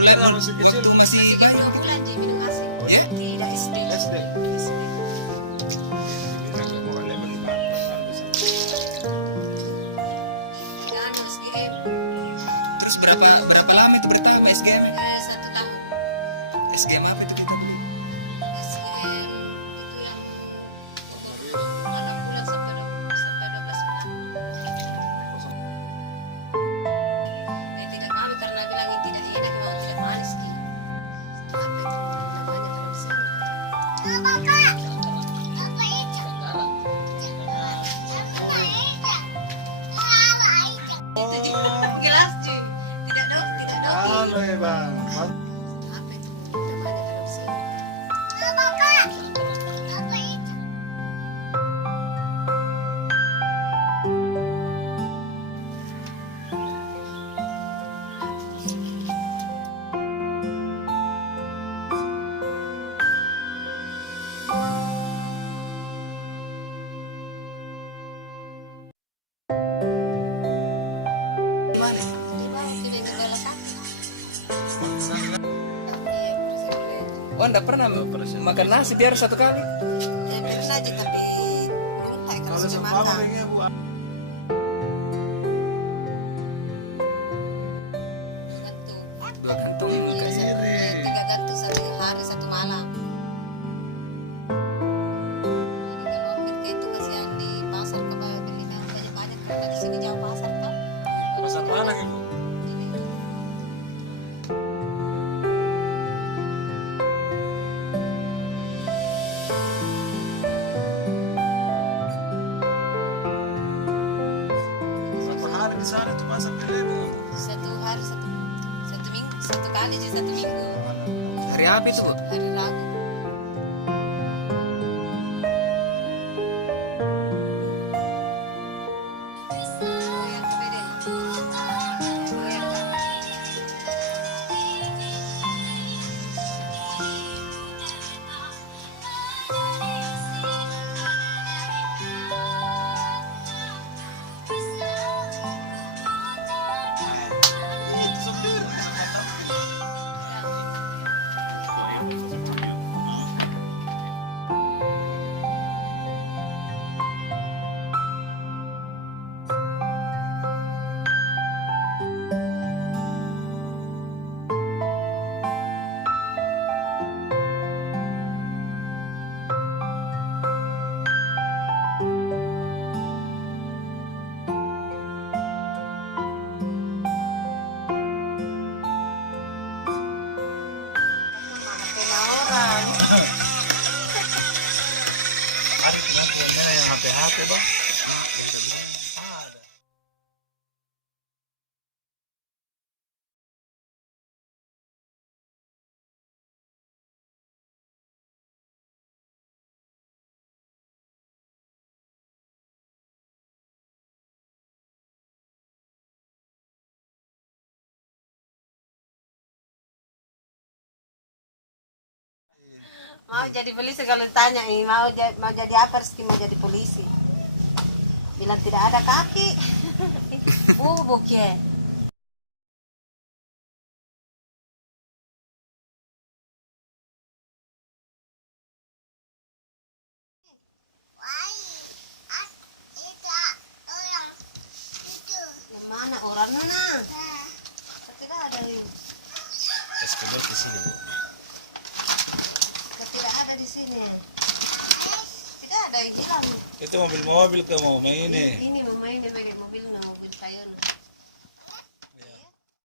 kira masih kecil. Waktu masih Masih 2 bulan dia minum ASI. Ya? Tidak SD. SD. SD. Dan SGM. Terus berapa lama itu bertahun SGM? 1 tahun. SGM apa itu? SGM itu yang 6 bulan sampai 12 bulan. Tidak malu karena bilang ini tidak enak, memang tidak manis nih. Apa itu namanya kalau di sini? Itu juga gelas cuy. Tidak dong, tidak dong. Halo ya bang. Apa itu namanya kalau di sini? Di bawah itu dia tinggal satu. Iya, bersih. Oh, enggak pernah makan nasi biar 1 kali. Ya pernah aja tapi muntah kalau Kalau sudah seumpama makan. pengen bu. Gantung. 2 kantong. Iya, 3 gantung 1 hari 1 malam. Jadi kalau ambil ke itu kasihan di pasar ke bawah belinya banyak-banyak karena di sini jauh pasar kan. Pasar mana ibu? Berapa hari di sana tuh pasar gede bu? 1 hari 1 minggu 1 kali aja 1 minggu. Hari apa itu, Bu? Hari Rabu. Goyang ke bede. Goyang kan. Kena orang. Ada mana yang HP bang? Ada. Mau jadi polisi kalau ditanya mau jadi apa Rizky, mau jadi polisi. Bilang tidak ada kaki. Bubuk ya. Yang mana orangnya nah? Tidak ada ini. SPB ke sini bu. Tidak ada di sini. Tidak ada yang hilang. Itu mobil ke mau main ini. Ini memainnya mobil saya.